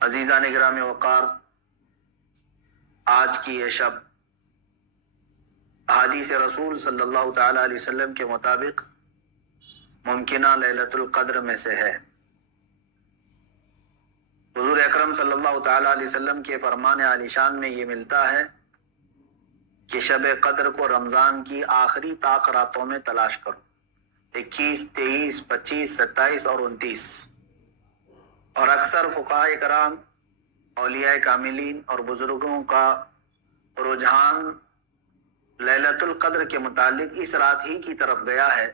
عزیزان گرامی وقار، آج کی یہ شب احادیث رسول صلی اللہ تعالی علیہ وسلم کے مطابق ممکنہ لیلۃ القدر میں سے ہے۔ حضور اکرم صلی اللہ تعالی علیہ وسلم کے فرمان عالی شان میں یہ ملتا ہے کہ شب قدر کو رمضان کی آخری طاق راتوں میں تلاش کرو، 21، 23، 25، 27 اور 29۔ اور اکثر فقہائے کرام، اولیاء کاملین اور بزرگوں کا رجحان لیلۃ القدر کے متعلق اس رات ہی کی طرف گیا ہے،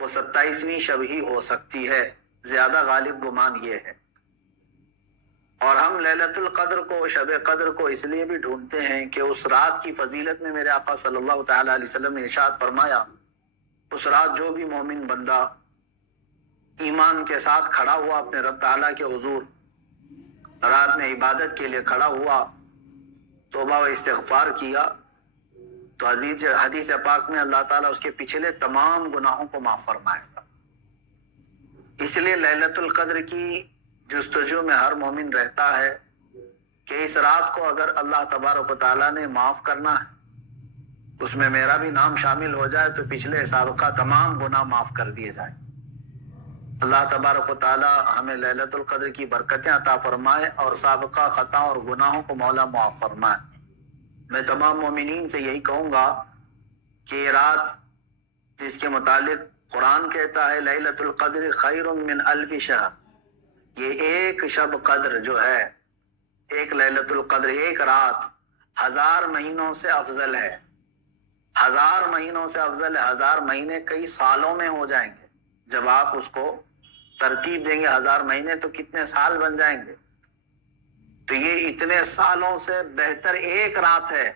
وہ 27ویں شب ہی ہو سکتی ہے، زیادہ غالب گمان یہ ہے۔ اور ہم لیلۃ القدر کو، شب قدر کو اس لیے بھی ڈھونڈتے ہیں کہ اس رات کی فضیلت میں میرے آقا صلی اللہ تعالی علیہ وسلم نے ارشاد فرمایا، اس رات جو بھی مومن بندہ ایمان کے ساتھ کھڑا ہوا اپنے رب تعالیٰ کے حضور، رات میں عبادت کے لیے کھڑا ہوا، توبہ و استغفار کیا، تو حدیث پاک میں اللہ تعالیٰ اس کے پچھلے تمام گناہوں کو معاف فرمائے گا۔ اس لیے لیلۃ القدر کی جستجو میں ہر مومن رہتا ہے کہ اس رات کو اگر اللہ تبارک و تعالیٰ نے معاف کرنا ہے، اس میں میرا بھی نام شامل ہو جائے تو پچھلے سابقہ تمام گناہ معاف کر دیے جائیں۔ اللہ تبارک و تعالیٰ ہمیں لیلۃ القدر کی برکتیں عطا فرمائے اور سابقہ خطا اور گناہوں کو مولا معاف فرمائے۔ میں تمام مومنین سے یہی کہوں گا کہ یہ رات جس کے متعلق قرآن کہتا ہے لیلۃ القدر خیر من الف شہر، یہ ایک شب قدر جو ہے، ایک لیلۃ القدر، ایک رات 1000 مہینوں سے افضل ہے، 1000 مہینوں سے افضل ہے۔ 1000 مہینے کئی سالوں میں ہو جائیں گے، جب آپ اس کو ترتیب دیں گے 1000 مہینے تو کتنے سال بن جائیں گے۔ تو یہ اتنے سالوں سے بہتر ایک رات ہے،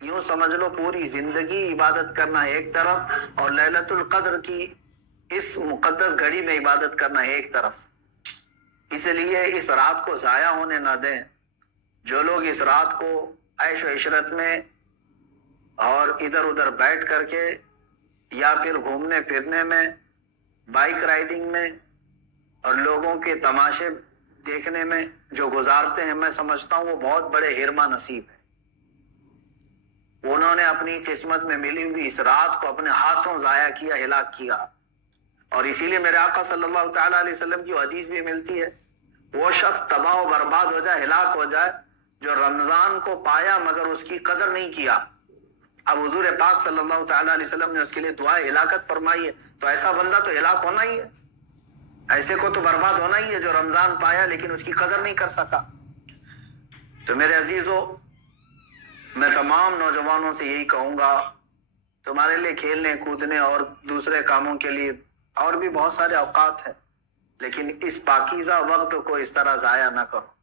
یوں سمجھ لو پوری زندگی عبادت کرنا ہے ایک طرف، اور لیلۃ القدر کی اس مقدس گھڑی میں عبادت کرنا ہے ایک طرف۔ اس لیے اس رات کو ضائع ہونے نہ دیں۔ جو لوگ اس رات کو عیش و عشرت میں اور ادھر ادھر بیٹھ کر کے یا پھر گھومنے پھرنے میں، بائک رائڈنگ میں اور لوگوں کے تماشے دیکھنے میں جو گزارتے ہیں، میں سمجھتا ہوں وہ بہت بڑے حرمہ نصیب ہے۔ انہوں نے اپنی قسمت میں ملی ہوئی اس رات کو اپنے ہاتھوں ضائع کیا، ہلاک کیا۔ اور اسی لیے میرے آقا صلی اللہ تعالی علیہ وسلم کی حدیث بھی ملتی ہے، وہ شخص تباہ و برباد ہو جائے، ہلاک ہو جائے جو رمضان کو پایا مگر اس کی قدر نہیں کیا۔ اب حضور پاک صلی اللہ تعالی علیہ وسلم نے اس کے لیے دعا ہلاکت فرمائی ہے، تو ایسا بندہ تو ہلاک ہونا ہی ہے، ایسے کو تو برباد ہونا ہی ہے جو رمضان پایا لیکن اس کی قدر نہیں کر سکا۔ تو میرے عزیزو، میں تمام نوجوانوں سے یہی کہوں گا، تمہارے لیے کھیلنے کودنے اور دوسرے کاموں کے لیے اور بھی بہت سارے اوقات ہیں، لیکن اس پاکیزہ وقت کو اس طرح ضائع نہ کرو۔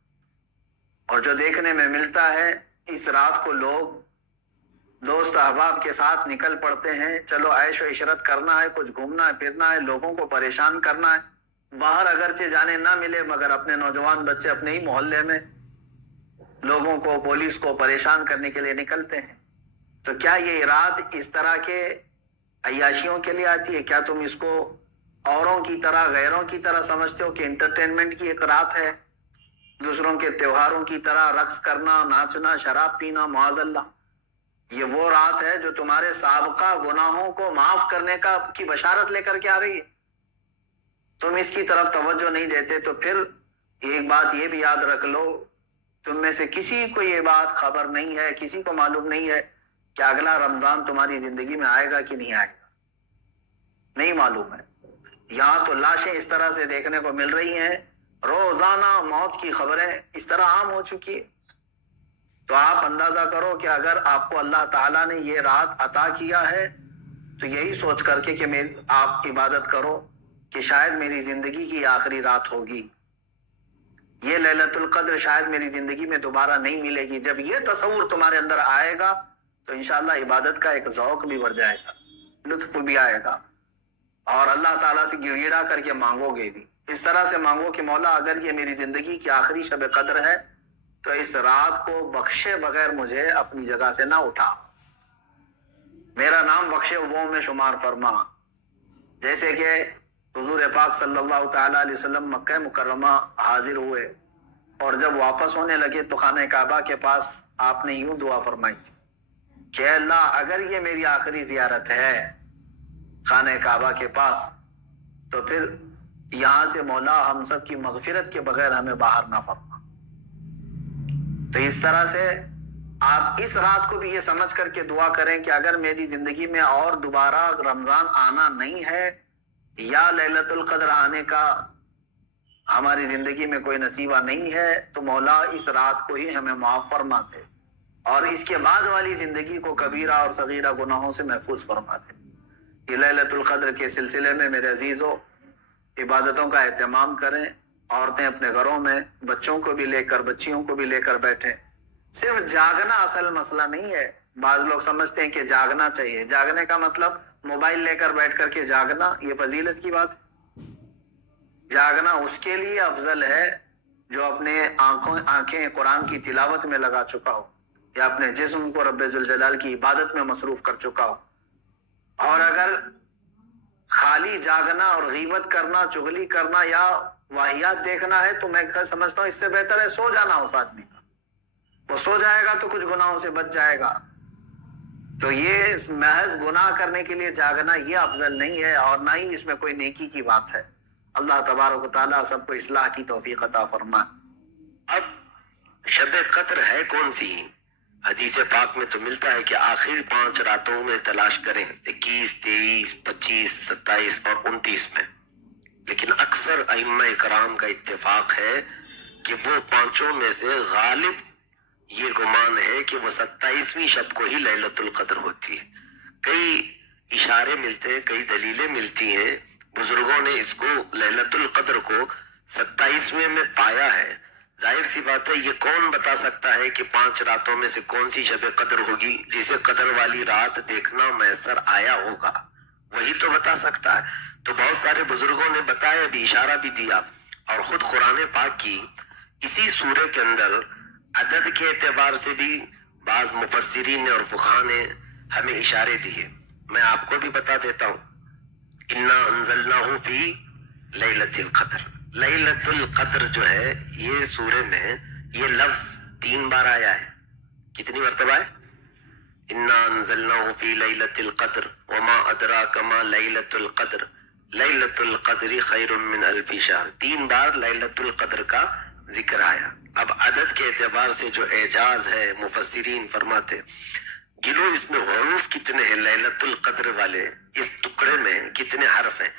اور جو دیکھنے میں ملتا ہے، اس رات کو لوگ دوست احباب کے ساتھ نکل پڑتے ہیں، چلو عیش و عشرت کرنا ہے، کچھ گھومنا ہے پھرنا ہے، لوگوں کو پریشان کرنا ہے۔ باہر اگرچہ جانے نہ ملے مگر اپنے نوجوان بچے اپنے ہی محلے میں لوگوں کو، پولیس کو پریشان کرنے کے لیے نکلتے ہیں۔ تو کیا یہ رات اس طرح کے عیاشیوں کے لیے آتی ہے؟ کیا تم اس کو اوروں کی طرح، غیروں کی طرح سمجھتے ہو کہ انٹرٹینمنٹ کی ایک رات ہے، دوسروں کے تہواروں کی طرح رقص کرنا، ناچنا، شراب پینا، معاذ اللہ؟ یہ وہ رات ہے جو تمہارے سابقہ گناہوں کو معاف کرنے کی بشارت لے کر کے آ رہی ہے۔ تم اس کی طرف توجہ نہیں دیتے تو پھر ایک بات یہ بھی یاد رکھ لو، تم میں سے کسی کو یہ بات خبر نہیں ہے، کسی کو معلوم نہیں ہے کہ اگلا رمضان تمہاری زندگی میں آئے گا کہ نہیں آئے گا، نہیں معلوم ہے۔ یہاں تو لاشیں اس طرح سے دیکھنے کو مل رہی ہیں، روزانہ موت کی خبریں اس طرح عام ہو چکی ہے۔ تو آپ اندازہ کرو کہ اگر آپ کو اللہ تعالیٰ نے یہ رات عطا کیا ہے تو یہی سوچ کر کے کہ آپ عبادت کرو کہ شاید میری زندگی کی آخری رات ہوگی، یہ لیلۃ القدر شاید میری زندگی میں دوبارہ نہیں ملے گی۔ جب یہ تصور تمہارے اندر آئے گا تو انشاءاللہ عبادت کا ایک ذوق بھی بڑھ جائے گا، لطف بھی آئے گا، اور اللہ تعالیٰ سے گڑ گڑا کر کے مانگو گے بھی۔ اس طرح سے مانگو کہ مولا اگر یہ میری زندگی کی آخری شب قدر ہے تو اس رات کو بخشے بغیر مجھے اپنی جگہ سے نہ اٹھا، میرا نام بخشے وہ میں شمار فرما۔ جیسے کہ حضور پاک صلی اللہ تعالی علیہ وسلم مکہ مکرمہ حاضر ہوئے اور جب واپس ہونے لگے تو خانہ کعبہ کے پاس آپ نے یوں دعا فرمائی تھی کہ اللہ اگر یہ میری آخری زیارت ہے خانہ کعبہ کے پاس تو پھر یہاں سے مولا ہم سب کی مغفرت کے بغیر ہمیں باہر نہ فرما۔ تو اس طرح سے آپ اس رات کو بھی یہ سمجھ کر کے دعا کریں کہ اگر میری زندگی میں اور دوبارہ رمضان آنا نہیں ہے یا لیلۃ القدر آنے کا ہماری زندگی میں کوئی نصیبہ نہیں ہے تو مولا اس رات کو ہی ہمیں معاف فرما دے اور اس کے بعد والی زندگی کو کبیرہ اور صغیرہ گناہوں سے محفوظ فرما دے۔ یہ لیلۃ القدر کے سلسلے میں میرے عزیزوں عبادتوں کا اہتمام کریں، عورتیں اپنے گھروں میں بچوں کو بھی لے کر بچیوں کو بھی لے کر بیٹھیں۔ صرف جاگنا اصل مسئلہ نہیں ہے، بعض لوگ سمجھتے ہیں کہ جاگنا چاہیے، جاگنے کا مطلب موبائل لے کر بیٹھ کر کے جاگنا، یہ فضیلت کی بات ہے۔ جاگنا اس کے لیے افضل ہے جو اپنے آنکھیں قرآن کی تلاوت میں لگا چکا ہو یا اپنے جسم کو رب ذوالجلال کی عبادت میں مصروف کر چکا ہو۔ اور اگر خالی جاگنا اور غیبت کرنا، چغلی کرنا یا واہیات دیکھنا ہے تو میں سمجھتا ہوں اس سے بہتر ہے سو جانا اس آدمی کا، وہ سو جائے گا تو کچھ گناہوں سے بچ جائے گا۔ تو یہ محض گناہ کرنے کے لیے جاگنا یہ افضل نہیں ہے اور نہ ہی اس میں کوئی نیکی کی بات ہے۔ اللہ تبارک و تعالیٰ سب کو اصلاح کی توفیق عطا فرمائے۔ اب شب قدر ہے کون سی؟ حدیث پاک میں تو ملتا ہے کہ آخری 5 راتوں میں تلاش کریں، 21، 23، 25، 27 اور 29 میں، لیکن اکثر ائمہ کرام کا اتفاق ہے کہ وہ 5 میں سے غالب یہ گمان ہے کہ وہ 27ویں شب کو ہی لیلۃ القدر ہوتی ہے۔ کئی اشارے ملتے ہیں، کئی دلیلیں ملتی ہیں، بزرگوں نے اس کو لیلۃ القدر کو 27ویں میں پایا ہے۔ ظاہر سی بات ہے، یہ کون بتا سکتا ہے کہ 5 راتوں میں سے کون سی شب قدر ہوگی؟ جسے قدر والی رات دیکھنا میسر آیا ہوگا وہی تو بتا سکتا ہے۔ تو بہت سارے بزرگوں نے بتایا بھی، اشارہ بھی دیا، اور خود قرآن پاک کی اسی سورے کے اندر عدد کے اعتبار سے بھی بعض مفسرین اور فقہاء نے ہمیں اشارے دیے۔ میں آپ کو بھی بتا دیتا ہوں، انا انزلناہ فی لیلۃ القدر۔ لیلۃ القدر جو ہے یہ سورے میں یہ لفظ 3 بار آیا ہے۔ کتنی مرتبہ ہے؟ انا انزلناہ فی لیلۃ القدر وما ادراک ما لیلۃ القدر لیلۃ القدر خیر من الف شہر۔ 3 بار لیلۃ القدر کا ذکر آیا۔ اب عدد کے اعتبار سے جو اعجاز ہے، مفسرین فرماتے گنو اس میں حروف کتنے ہیں لیلۃ القدر والے، اس ٹکڑے میں کتنے حرف ہیں؟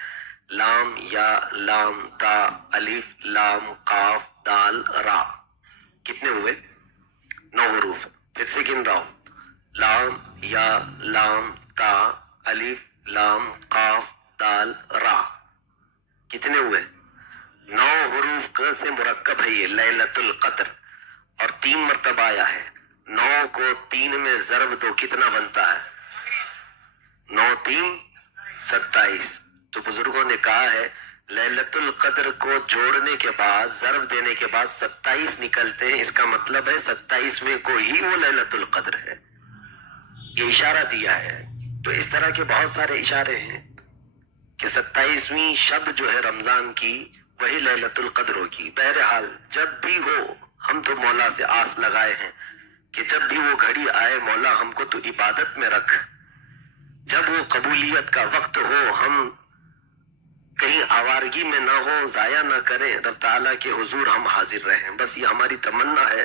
لام، یا، لام، تا، الف، لام، قاف، دال، را۔ کتنے ہوئے؟ 9 حروف۔ پھر سے گن رہا ہوں، لام، یا، لام، تا، الف، لام، قاف، دال، را۔ کتنے ہوئے؟ 9 حروف سے مرکب ہے یہ لیلۃ القدر، اور 3 مرتبہ آیا ہے۔ 9 کو 3 میں ضرب دو، کتنا بنتا ہے؟ 9 3 27۔ تو بزرگوں نے کہا ہے لیلۃ القدر کو جوڑنے کے بعد، ضرب دینے کے بعد 27 نکلتے ہیں، اس کا مطلب ہے 27ویں کو ہی وہ لیلۃ القدر ہے۔ یہ اشارہ دیا ہے۔ تو اس طرح کے بہت سارے اشارے ہیں کہ 27ویں شب جو ہے رمضان کی وہی لیلۃ القدر ہوگی۔ بہرحال جب بھی ہو، ہم تو مولا سے آس لگائے ہیں کہ جب بھی وہ گھڑی آئے مولا ہم کو تو عبادت میں رکھ، جب وہ قبولیت کا وقت ہو ہم کہیں آوارگی میں نہ ہو، ضائع نہ کریں، رب تعالیٰ کے حضور ہم حاضر رہیں، بس یہ ہماری تمنا ہے،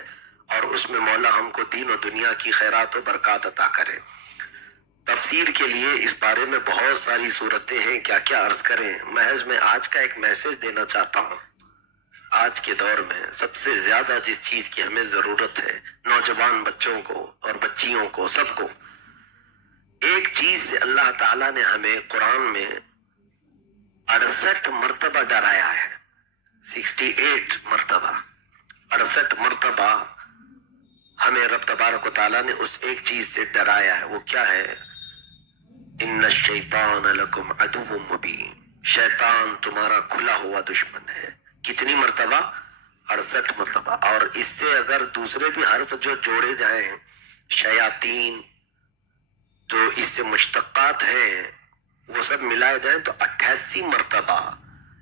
اور اس میں مولا ہم کو دین و دنیا کی خیرات و برکات عطا کرے۔ تفسیر کے لیے اس بارے میں بہت ساری صورتیں ہیں، کیا کیا عرض کریں۔ محض میں آج کا ایک میسج دینا چاہتا ہوں۔ آج کے دور میں سب سے زیادہ جس چیز کی ہمیں ضرورت ہے، نوجوان بچوں کو اور بچیوں کو، سب کو، ایک چیز سے اللہ تعالیٰ نے ہمیں قرآن میں 68 مرتبہ ڈرایا ہے۔ 68 مرتبہ، 68 مرتبہ ہمیں رب تبارک و تعالیٰ نے اس ایک چیز سے ڈرایا ہے۔ وہ کیا ہے؟ ان الشیطان لکم عدو مبین، شیطان تمہارا کھلا ہوا دشمن ہے۔ کتنی مرتبہ؟ 68 مرتبہ۔ اور اس سے اگر دوسرے بھی حرف جو جوڑے جائیں، شیاطین، تو اس سے مشتقات ہیں، وہ سب ملائے جائیں تو 88 مرتبہ،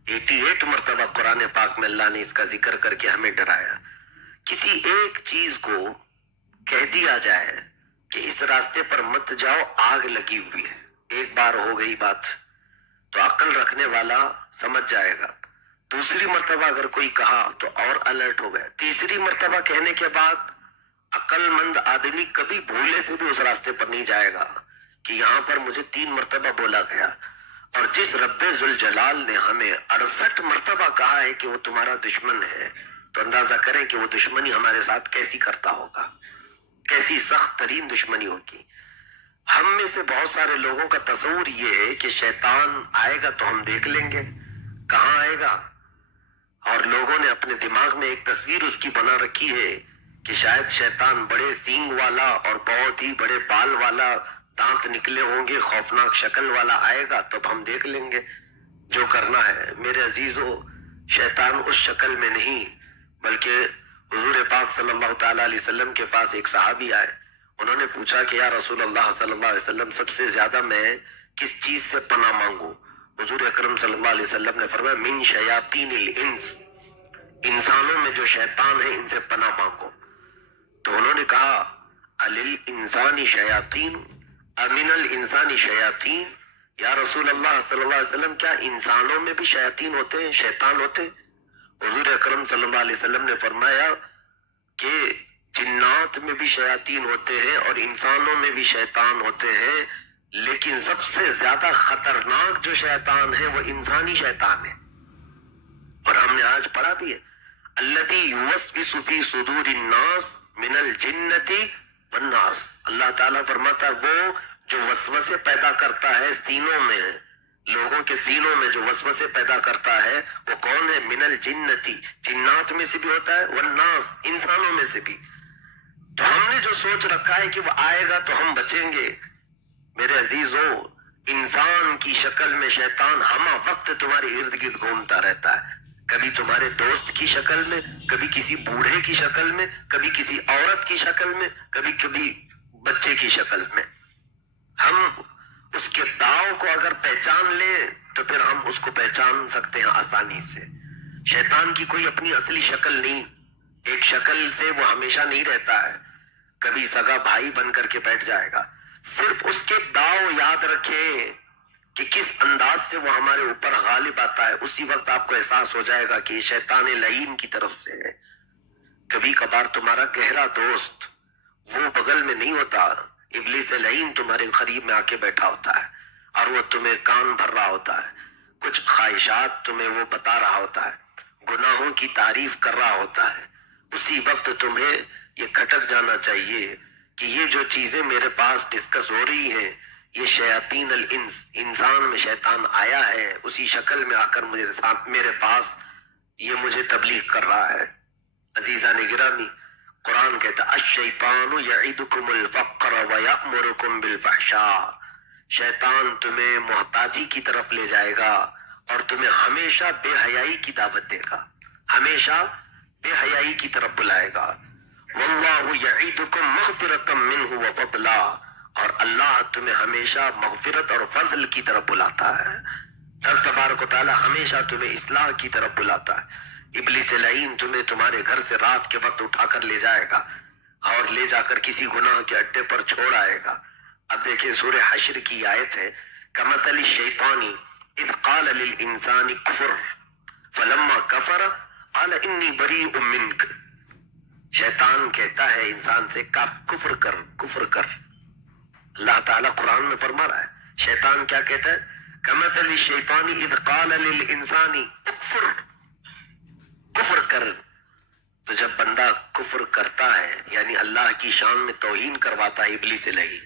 88 مرتبہ قرآن پاک میں اللہ نے اس کا ذکر کر کے ہمیں ڈرایا۔ کسی ایک چیز کو کہہ دیا جائے کہ اس راستے پر مت جاؤ، آگ لگی ہوئی ہے، ایک بار ہو گئی بات تو عقل رکھنے والا سمجھ جائے گا. دوسری مرتبہ اگر کوئی کہا تو اور الرٹ ہو گیا. تیسری مرتبہ کہنے کے بعد عقل مند آدمی کبھی بھولے سے بھی اس راستے پر نہیں جائے گا کہ یہاں پر مجھے 3 مرتبہ بولا گیا. اور جس رب ذوالجلال نے ہمیں 68 مرتبہ کہا ہے کہ وہ تمہارا دشمن ہے، تو اندازہ کریں کہ وہ دشمنی ہمارے ساتھ کیسی کرتا ہوگا، کیسی سخت ترین دشمنی ہوگی. ہم میں سے بہت سارے لوگوں کا تصور یہ ہے کہ شیطان آئے گا تو ہم دیکھ لیں گے. کہاں آئے گا؟ اور لوگوں نے اپنے دماغ میں ایک تصویر اس کی بنا رکھی ہے کہ شاید شیطان بڑے سینگ والا اور بہت ہی بڑے بال والا، دانت نکلے ہوں گے، خوفناک شکل والا آئے گا تب ہم دیکھ لیں گے جو کرنا ہے. میرے عزیزو، شیطان اس شکل میں نہیں، بلکہ حضور پاک صلی اللہ تعالیٰ علیہ وسلم کے پاس ایک صحابی آئے. انہوں نے پوچھا کہ یا رسول اللہ صلی اللہ علیہ وسلم، سب سے زیادہ میں کس چیز سے پناہ مانگوں؟ حضور اکرم صلی اللہ علیہ وسلم نے فرمایا من شیاطین الانس، انسانوں میں جو شیطان ہیں ان سے پناہ مانگو. تو انہوں نے کہا الانسانی شیاطین امن الانسانی شیاطین، یا رسول اللہ صلی اللہ علیہ وسلم کیا انسانوں میں بھی شیاطین ہوتے ہیں، شیطان ہوتے ہیں؟ حضور اکرم صلی اللہ علیہ وسلم نے فرمایا کہ جنات میں بھی شیاطین ہوتے ہیں اور انسانوں میں بھی شیطان ہوتے ہیں، لیکن سب سے زیادہ خطرناک جو شیطان ہے وہ انسانی شیطان ہے. اور ہم نے آج پڑھا بھی ہے الذی یوسوس فی صدور الناس من الجنۃ والناس. اللہ تعالیٰ فرماتا ہے وہ جو وسوسے پیدا کرتا ہے سینوں میں، لوگوں کے سینوں میں جو وسوسے پیدا کرتا ہے وہ کون ہے؟ من الجنۃ، جنات میں سے بھی ہوتا ہے، والناس، انسانوں میں سے بھی. تو ہم نے جو سوچ رکھا ہے کہ وہ آئے گا تو ہم بچیں گے، میرے عزیزو، انسان کی شکل میں شیطان ہمہ وقت تمہارے ارد گرد گھومتا رہتا ہے. کبھی تمہارے دوست کی شکل میں، کبھی کسی بوڑھے کی شکل میں، کبھی کسی عورت کی شکل میں، کبھی بچے کی شکل میں. ہم اس کے داؤ کو اگر پہچان لیں تو پھر ہم اس کو پہچان سکتے ہیں آسانی سے. شیطان کی کوئی اپنی اصلی شکل نہیں، ایک شکل سے وہ ہمیشہ نہیں رہتا ہے، کبھی سگا بھائی بن کر کے بیٹھ جائے گا. صرف اس کے داؤ یاد رکھیں کہ کس انداز سے وہ ہمارے اوپر غالب آتا ہے، اسی وقت آپ کو احساس ہو جائے گا کہ یہ شیطان لعین کی طرف سے ہے. کبھی کبھار تمہارا گہرا دوست وہ بغل میں نہیں ہوتا، ابلیس لعین تمہارے قریب میں آ کے بیٹھا ہوتا ہے اور وہ تمہیں کان بھر رہا ہوتا ہے، کچھ خواہشات تمہیں وہ بتا رہا ہوتا ہے، گناہوں کی تعریف کر رہا ہوتا ہے. اسی وقت تمہیں یہ کھٹک جانا چاہیے کہ یہ جو چیزیں میرے پاس ڈسکس ہو رہی ہیں یہ شیاطین الانس، انسان میں شیطان آیا ہے، اسی شکل میں آ کر میرے پاس یہ مجھے تبلیغ کر رہا ہے. عزیزان گرامی، قرآن کہتا ہے الشیطان یعدکم الفقر ویأمرکم بالفحشاء، شیطان تمہیں محتاجی کی طرف لے جائے گا اور تمہیں ہمیشہ بے حیائی کی دعوت دے گا، ہمیشہ بے حیائی کی طرف بلائے گا. واللہ یعدکم مغفرۃ منہ وفضلا، اور اللہ تمہیں ہمیشہ مغفرت اور فضل کی طرف بلاتا ہے. رب تبارک و تعالی ہمیشہ تمہیں اصلاح کی طرف بلاتا ہے. ابلیس لعین تمہیں تمہارے گھر سے رات کے وقت اٹھا کر لے جائے گا اور لے جا کر کسی گناہ کے اڈے پر چھوڑ آئے گا. اب دیکھیں سورہ حشر کی آیت ہے کمثل الشیطان اذ قال للانسان کفر فلما کفر قال انی بریء منک. شیطان کہتا ہے انسان سے کفر کر، کفر کر. اللہ تعالیٰ قرآن میں فرما رہا ہے شیطان کیا کہتا ہے کمثل الشیطان اذ قال للانسان اکفر، کفر کر. تو جب بندہ کفر کرتا ہے یعنی اللہ کی شان میں توہین کرواتا ہے ابلیس لعین،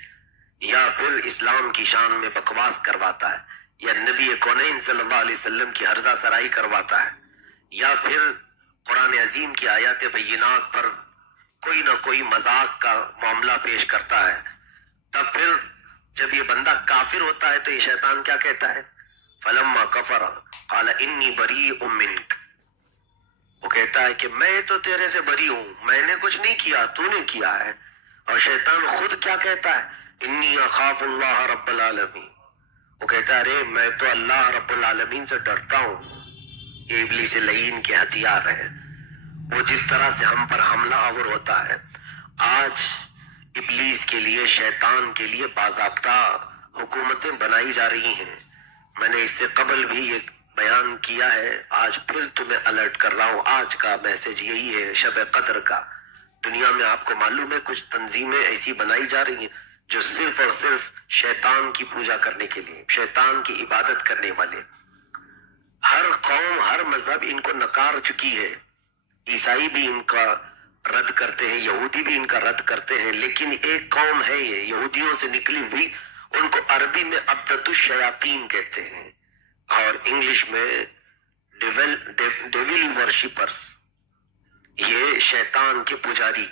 یا پھر اسلام کی شان میں بکواس کرواتا ہے، یا نبی کونین صلی اللہ علیہ وسلم کی ہرزہ سرائی کرواتا ہے، یا پھر قرآن عظیم کی آیات بینات پر کوئی نہ کوئی مذاق کا معاملہ پیش کرتا ہے، تب پھر جب یہ بندہ کافر ہوتا ہے تو یہ شیطان کیا کہتا ہے فلما کفر قال انی بریء منک، وہ کہتا ہے کہ میں تو تیرے سے بری ہوں، میں نے کچھ نہیں کیا، تو نے کیا ہے. اور شیطان خود کیا کہتا ہے انی اخاف اللہ رب العالمین، وہ کہتا ہے ارے میں تو اللہ رب العالمین سے ڈرتا ہوں. یہ ابلیس لعین کے ہتھیار ہیں. وہ جس طرح سے ہم پر حملہ آور ہوتا ہے، آج ابلیس کے لیے، شیطان کے لیے باضابطہ حکومتیں بنائی جا رہی ہیں۔ میں نے اس سے قبل بھی یہ بیان کیا ہے، آج پھر تمہیں الرٹ کر رہا ہوں۔ آج کا میسج یہی ہے، شب قدر کا۔ دنیا میں آپ کو معلوم ہے کچھ تنظیمیں ایسی بنائی جا رہی ہیں جو صرف اور صرف شیطان کی پوجا کرنے کے لیے، شیطان کی عبادت کرنے والے۔ ہر قوم، ہر مذہب ان کو نکار چکی ہے۔ عیسائی بھی ان کا رد کرتے ہیں، یہودی بھی ان کا رد کرتے ہیں، لیکن ایک قوم ہے یہ یہودیوں سے نکلی ہوئی، ان کو عربی میں عبدۃ الشیاطین کہتے ہیں اور انگلش میں ڈیول ورشپرس، یہ شیطان کے پجاری۔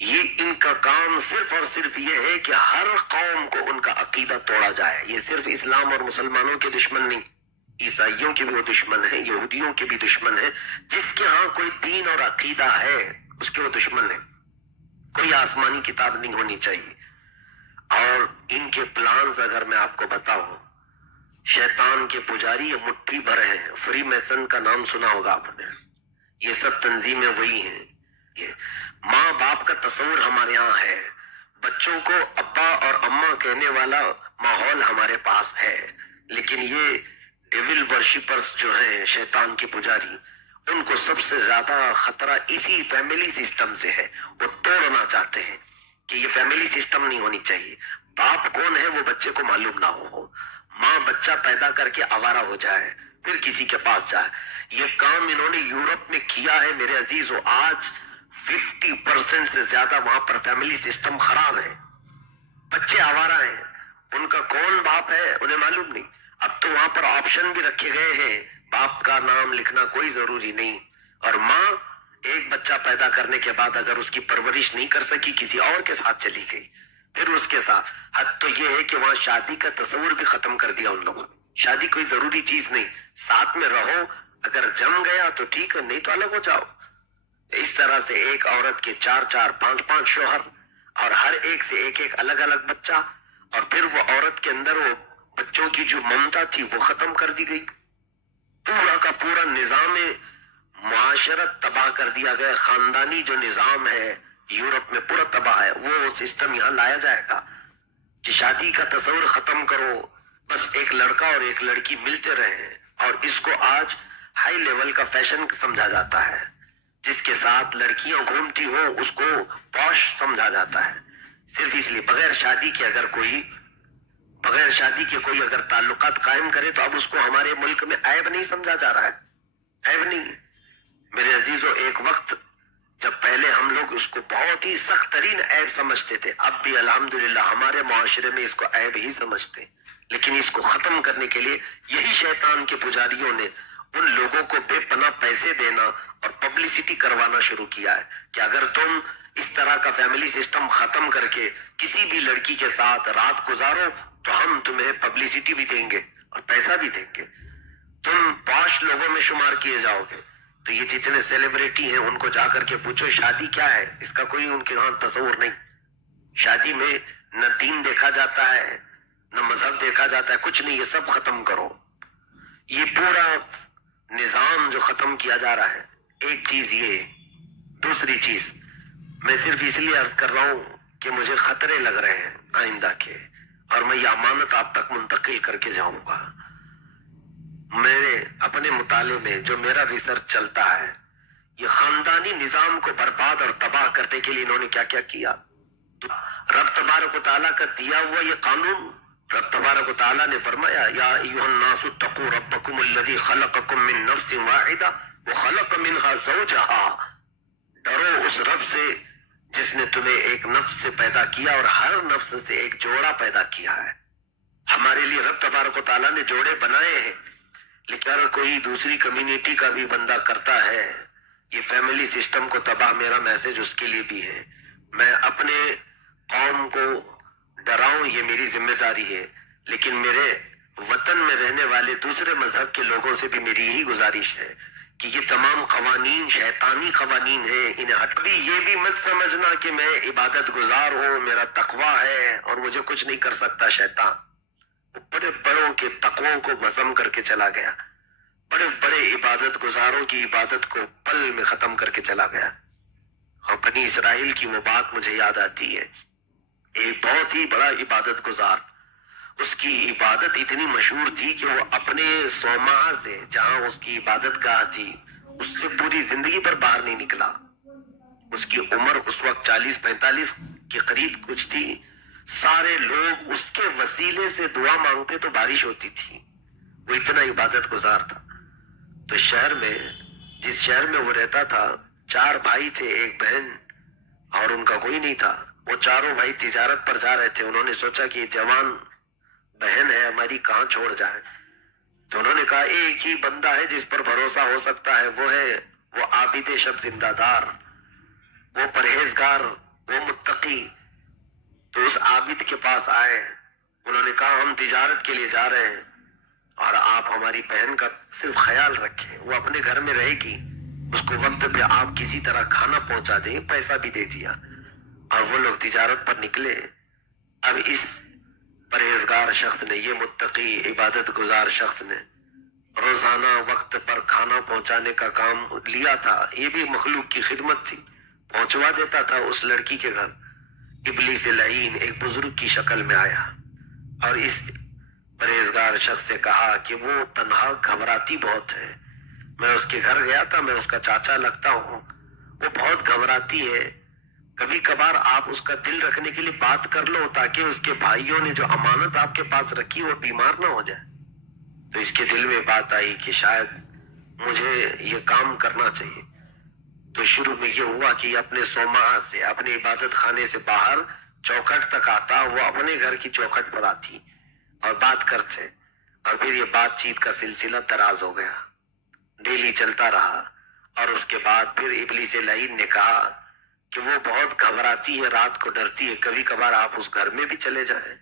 یہ ان کا کام صرف اور صرف یہ ہے کہ ہر قوم کو ان کا عقیدہ توڑا جائے۔ یہ صرف اسلام اور مسلمانوں کے دشمن نہیں، عیسائیوں کے بھی وہ دشمن ہیں، یہودیوں کے بھی دشمن ہیں۔ جس کے ہاں کوئی دین اور عقیدہ ہے اس کے وہ دشمن ہیں۔ کوئی آسمانی کتاب نہیں ہونی چاہیے۔ اور ان کے پلانز اگر میں آپ کو بتاؤں، شیطان کے پجاری یہ مٹھی بھر ہیں۔ فری میسن کا نام سنا ہوگا آپ نے، یہ سب تنظیمیں وہی ہیں۔ یہ ماں باپ کا تصور ہمارے یہاں ہے، بچوں کو ابا اور اماں کہنے والا ماحول ہمارے پاس ہے، لیکن یہ ڈیول ورشپرز جو ہیں، شیطان کے پجاری، ان کو سب سے زیادہ خطرہ اسی فیملی سسٹم سے ہے۔ وہ توڑنا چاہتے ہیں کہ یہ فیملی سسٹم نہیں ہونی چاہیے۔ باپ کون ہے وہ بچے کو معلوم نہ ہو، ماں بچہ پیدا کر کے آوارہ ہو جائے، پھر کسی کے پاس جائے۔ یہ کام انہوں نے یورپ میں کیا ہے میرے عزیزو۔ آج 50% سے زیادہ وہاں پر فیملی سسٹم خراب ہے، بچے آوارہ ہیں، ان کا کون باپ ہے انہیں معلوم نہیں۔ اب تو وہاں پر آپشن بھی رکھے گئے ہیں، باپ کا نام لکھنا کوئی ضروری نہیں، اور ماں ایک بچہ پیدا کرنے کے بعد اگر اس کی پرورش نہیں کر سکی، کسی اور کے ساتھ چلی گئی، پھر اس کے ساتھ۔ حد تو یہ ہے کہ وہاں شادی کا تصور بھی ختم کر دیا ان لوگوں نے۔ شادی کوئی ضروری چیز نہیں، ساتھ میں رہو، اگر جم گیا تو ٹھیک ہے، نہیں تو الگ ہو جاؤ۔ اس طرح سے ایک عورت کے 4 5 شوہر، اور ہر ایک سے ایک الگ الگ بچہ، اور پھر وہ عورت کے اندر وہ بچوں کی جو ممتا تھی وہ ختم کر دی گئی۔ پورا کا پورا نظام معاشرت تباہ کر دیا گیا۔ خاندانی جو نظام ہے یورپ میں پورا تباہ ہے۔ وہ سسٹم یہاں لایا جائے گا کہ شادی کا تصور ختم کرو، بس ایک لڑکا اور ایک لڑکی ملتے رہیں، اور اس کو آج ہائی لیول کا فیشن سمجھا جاتا ہے۔ جس کے ساتھ لڑکیاں گھومتی ہوں اس کو پوش سمجھا جاتا ہے، صرف اس لیے بغیر شادی کے کوئی اگر تعلقات قائم کرے تو اب اس کو ہمارے ملک میں عیب نہیں سمجھا جا رہا ہے، عیب نہیں۔ میرے عزیزو، ایک وقت جب پہلے ہم لوگ اس کو بہت ہی سخت ترین عیب سمجھتے تھے، اب بھی الحمدللہ ہمارے معاشرے میں اس کو عیب ہی سمجھتے، لیکن اس کو ختم کرنے کے لیے یہی شیطان کے پجاریوں نے ان لوگوں کو بے پناہ پیسے دینا اور پبلسٹی کروانا شروع کیا ہے کہ اگر تم اس طرح کا فیملی سسٹم ختم کر کے کسی بھی لڑکی کے ساتھ رات گزارو تو ہم تمہیں پبلسٹی بھی دیں گے اور پیسہ بھی دیں گے، تم پاش لوگوں میں شمار کیے جاؤ گے۔ تو یہ جتنے سیلیبریٹی ہیں ان کو جا کر کے پوچھو شادی کیا ہے، اس کا کوئی ان کے ہاں تصور نہیں۔ شادی میں نہ دین دیکھا جاتا ہے، نہ مذہب دیکھا جاتا ہے، کچھ نہیں، یہ سب ختم کرو۔ یہ پورا نظام جو ختم کیا جا رہا ہے، ایک چیز یہ۔ دوسری چیز میں صرف اس لیے عرض کر رہا ہوں کہ مجھے خطرے لگ رہے ہیں آئندہ کے، اور میں یہ امانت آپ تک منتقل کر کے جاؤں گا۔ میرے اپنے مطالعے میں جو میرا ریسرچ چلتا ہے، یہ خاندانی نظام کو برباد اور تباہ کرنے کے لیے انہوں نے کیا کیا کیا۔ تو رب تبارک و تعالیٰ کا دیا ہوا یہ قانون، رب تبارک و تعالیٰ نے فرمایا یا ایھا الناس اتقوا ربکم الذی خلقکم من نفس واحدہ وخلق منها زوجها، ڈرو اس رب سے جس نے تمہیں ایک نفس سے پیدا کیا اور ہر نفس سے ایک جوڑا پیدا کیا ہے۔ ہمارے لیے رب تبارک و تعالیٰ نے جوڑے بنائے ہیں، لیکن اگر کوئی دوسری کمیونٹی کا بھی بندہ کرتا ہے یہ فیملی سسٹم کو تباہ، میرا میسج اس کے لیے بھی ہے۔ میں اپنے قوم کو ڈراؤں، یہ میری ذمہ داری ہے، لیکن میرے وطن میں رہنے والے دوسرے مذہب کے لوگوں سے بھی میری یہی گزارش ہے کہ یہ تمام قوانین شیطانی قوانین ہیں، انہیں ابھی یہ بھی مت سمجھنا کہ میں عبادت گزار ہوں، میرا تقوی ہے اور مجھے کچھ نہیں کر سکتا شیطان۔ بڑے بڑوں کے تقووں کو بزم کر کے چلا گیا۔ بڑے بڑے عبادت گزاروں کی عبادت کو پل میں ختم کر کے چلا گیا. اور بنی اسرائیل کی وہ بات مجھے یاد آتی ہے. ایک بہت ہی بڑا عبادت گزار، اس کی عبادت اتنی مشہور تھی کہ وہ اپنے صومعہ سے، جہاں اس کی عبادت گاہ تھی، اس سے پوری زندگی پر باہر نہیں نکلا. اس کی عمر اس وقت 40-45 کے قریب کچھ تھی. سارے لوگ اس کے وسیلے سے دعا مانگتے تو بارش ہوتی تھی. وہ اتنا عبادت گزار تھا. تو شہر میں، جس شہر میں وہ رہتا تھا، 4 بھائی تھے، ایک بہن، اور ان کا کوئی نہیں تھا. وہ چاروں بھائی تجارت پر جا رہے تھے. انہوں نے سوچا کہ یہ جوان بہن ہے ہماری، کہاں چھوڑ جائیں. تو انہوں نے کہا ایک ہی بندہ ہے جس پر بھروسہ ہو سکتا ہے، وہ ہے وہ عابد شب زندہ دار، وہ پرہیزگار، وہ متقی. تو اس عابد کے پاس آئے. انہوں نے کہا ہم تجارت کے لیے جا رہے ہیں اور آپ ہماری بہن کا صرف خیال رکھیں، وہ اپنے گھر میں رہے گی، اس کو وقت پہ آپ کسی طرح کھانا پہنچا دیں. پیسہ بھی دے دیا اور وہ لوگ تجارت پر نکلے. اب اس پرہیزگار شخص نے، یہ متقی عبادت گزار شخص نے روزانہ وقت پر کھانا پہنچانے کا کام لیا تھا. یہ بھی مخلوق کی خدمت تھی. پہنچوا دیتا تھا اس لڑکی کے گھر. ابلیس لعین ایک بزرگ کی شکل میں آیا اور اس پرہیزگار شخص سے کہا کہ وہ تنہا گھبراتی بہت ہے. میں اس کے گھر گیا تھا، میں اس کا چاچا لگتا ہوں، وہ بہت گھبراتی ہے. کبھی کبھار آپ اس کا دل رکھنے کے لیے بات کر لو تاکہ اس کے بھائیوں نے جو امانت آپ کے پاس رکھی وہ بیمار نہ ہو جائے. تو اس کے دل میں بات آئی کہ شاید مجھے یہ کام کرنا چاہیے. تو شروع میں یہ ہوا کہ اپنے صومعہ سے، اپنے عبادت خانے سے باہر چوکھٹ تک آتا، وہ اپنے گھر کی چوکھٹ پر آتی اور بات کرتے. اور پھر یہ بات چیت کا سلسلہ دراز ہو گیا، ڈیلی چلتا رہا. اور اس کے بعد پھر ابلیس لعین نے کہا کہ وہ بہت گھبراتی ہے، رات کو ڈرتی ہے، کبھی کبھار آپ اس گھر میں بھی چلے جائیں.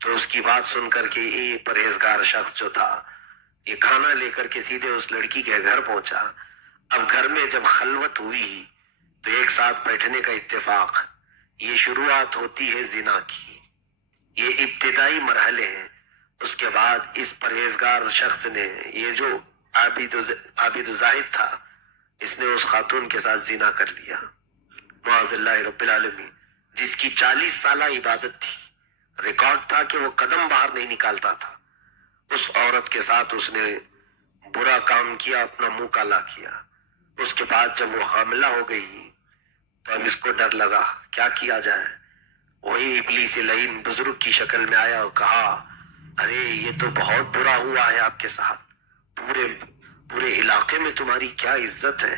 تو اس کی بات سن کر کے یہ پرہیزگار شخص جو تھا، یہ کھانا لے کر کے سیدھے اس لڑکی کے گھر پہنچا. اب گھر میں جب خلوت ہوئی تو ایک ساتھ بیٹھنے کا اتفاق. یہ شروعات ہوتی ہے زنا کی، یہ ابتدائی مرحلے ہیں. اس کے بعد اس پرہیزگار شخص نے، یہ جو عابد زاہد تھا، اس نے اس خاتون کے ساتھ زنا کر لیا. معاذ اللہ رب العالمین. جس کی 40 سالہ عبادت تھی، ریکارڈ تھا کہ وہ قدم باہر نہیں نکالتا تھا، اس عورت کے ساتھ اس نے برا کام کیا، اپنا منہ کالا کیا. اس کے بعد جب وہ حاملہ ہو گئی تو اب اس کو ڈر لگا کیا کیا جائے. وہی ابلیس لعین بزرگ کی شکل میں آیا اور کہا ارے یہ تو بہت برا ہوا ہے آپ کے ساتھ، پورے علاقے میں تمہاری کیا عزت ہے،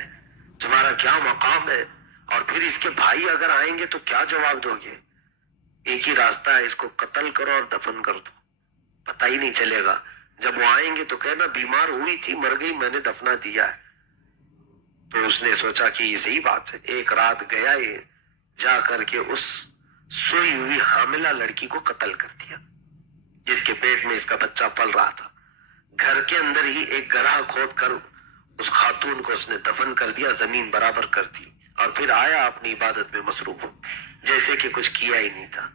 تمہارا کیا مقام ہے، اور پھر اس کے بھائی اگر آئیں گے تو کیا جواب دو گے. ایک ہی راستہ ہے، اس کو قتل کرو اور دفن کر دو، پتہ ہی نہیں چلے گا. جب وہ آئیں گے تو کہنا بیمار ہوئی تھی، مر گئی، میں نے دفنا دیا ہے. تو اس نے سوچا کہ یہ صحیح بات ہے. ایک رات گیا، یہ جا کر کے اس سوئی ہوئی حاملہ لڑکی کو قتل کر دیا جس کے پیٹ میں اس کا بچہ پل رہا تھا. گھر کے اندر ہی ایک گڑھا کھود کر اس خاتون کو اس نے دفن کر دیا، زمین برابر کر دی، اور پھر آیا اپنی عبادت میں مصروف جیسے کہ کچھ کیا ہی نہیں تھا.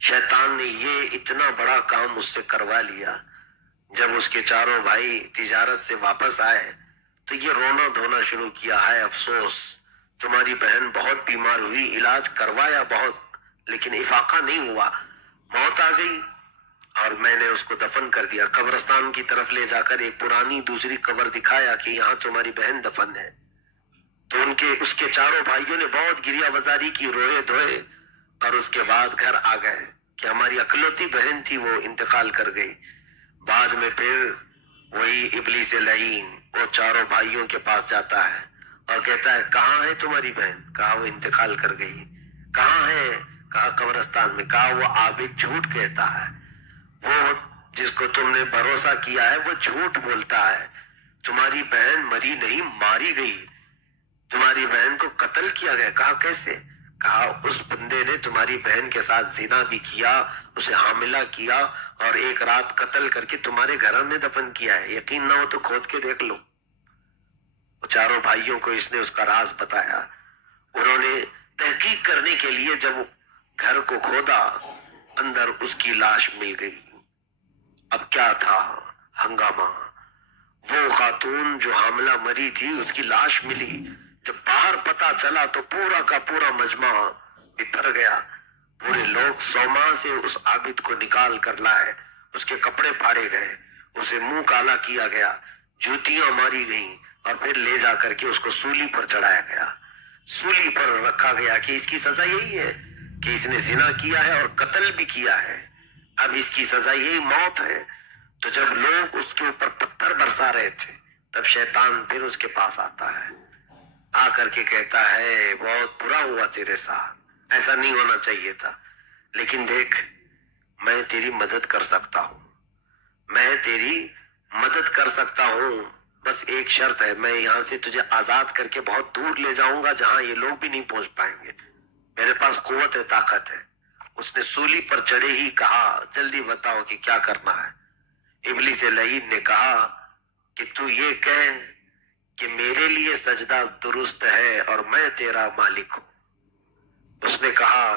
شیطان نے یہ اتنا بڑا کام اس سے کروا لیا. جب اس کے چاروں بھائی تجارت سے واپس آئے تو یہ رونا دھونا شروع کیا. ہے افسوس، تمہاری بہن بہت بیمار ہوئی، علاج کروایا بہت، لیکن افاقہ نہیں ہوا، موت آ گئی اور میں نے اس کو دفن کر دیا. قبرستان کی طرف لے جا کر ایک پرانی دوسری قبر دکھایا کہ یہاں تمہاری بہن دفن ہے. تو اس کے چاروں بھائیوں نے بہت گریہ وزاری کی، روئے دھوئے، اور اس کے بعد گھر آ گئے کہ ہماری اکلوتی بہن تھی، وہ انتقال کر گئی. بعد میں پھر وہی ابلیس لعین وہ چاروں بھائیوں کے پاس جاتا ہے اور کہتا ہے کہاں ہے تمہاری بہن؟ کہا وہ انتقال کر گئی. کہاں ہے؟ کہا قبرستان میں. کہا وہ عابد جھوٹ کہتا ہے، وہ جس کو تم نے بھروسہ کیا ہے وہ جھوٹ بولتا ہے. تمہاری بہن مری نہیں، ماری گئی، تمہاری بہن کو قتل کیا گیا. کہا کیسے؟ کہا اس بندے نے تمہاری بہن کے ساتھ زنا بھی کیا، اسے حاملہ کیا اور ایک رات قتل کر کے تمہارے گھر میں دفن کیا ہے. یقین نہ ہو تو کھود کے دیکھ لو. چاروں بھائیوں کو اس نے اس کا راز بتایا. انہوں نے تحقیق کرنے کے لیے جب گھر کو کھودا، اندر اس کی لاش مل گئی. اب کیا تھا ہنگامہ. وہ خاتون جو حاملہ مری تھی اس کی لاش ملی، جب باہر پتا چلا تو پورا کا پورا مجمع بکھر گیا، پورے لوگ سوما سے اس عابد کو نکال کر لائے، اس کے کپڑے پھاڑے گئے، اسے منہ کالا کیا گیا، جوتیاں ماری گئیں، اور پھر لے جا کر کے اس کو سولی پر چڑھایا گیا، سولی پر رکھا گیا کہ اس کی سزا یہی ہے کہ اس نے زنا کیا ہے اور قتل بھی کیا ہے، اب اس کی سزا یہی موت ہے۔ تو جب لوگ اس کے اوپر پتھر برسا رہے تھے تب شیطان پھر اس کے پاس آتا ہے، آ کر کے کہتا ہے بہت برا ہوا تیرے ساتھ، ایسا نہیں ہونا چاہیے تھا، لیکن دیکھ میں تیری مدد کر سکتا ہوں، میں تیری مدد کر سکتا ہوں، بس ایک شرط ہے، میں یہاں سے تجھے آزاد کر کے بہت دور لے جاؤں گا جہاں یہ لوگ بھی نہیں پہنچ پائیں گے، میرے پاس قوت ہے، طاقت ہے۔ اس نے سولی پر چڑھے ہی کہا جلدی بتاؤ کہ کیا کرنا ہے۔ ابلیس لعین نے کہا کہ تو یہ کہہ کہ میرے لیے سجدہ درست ہے اور میں تیرا مالک ہوں۔ اس نے کہا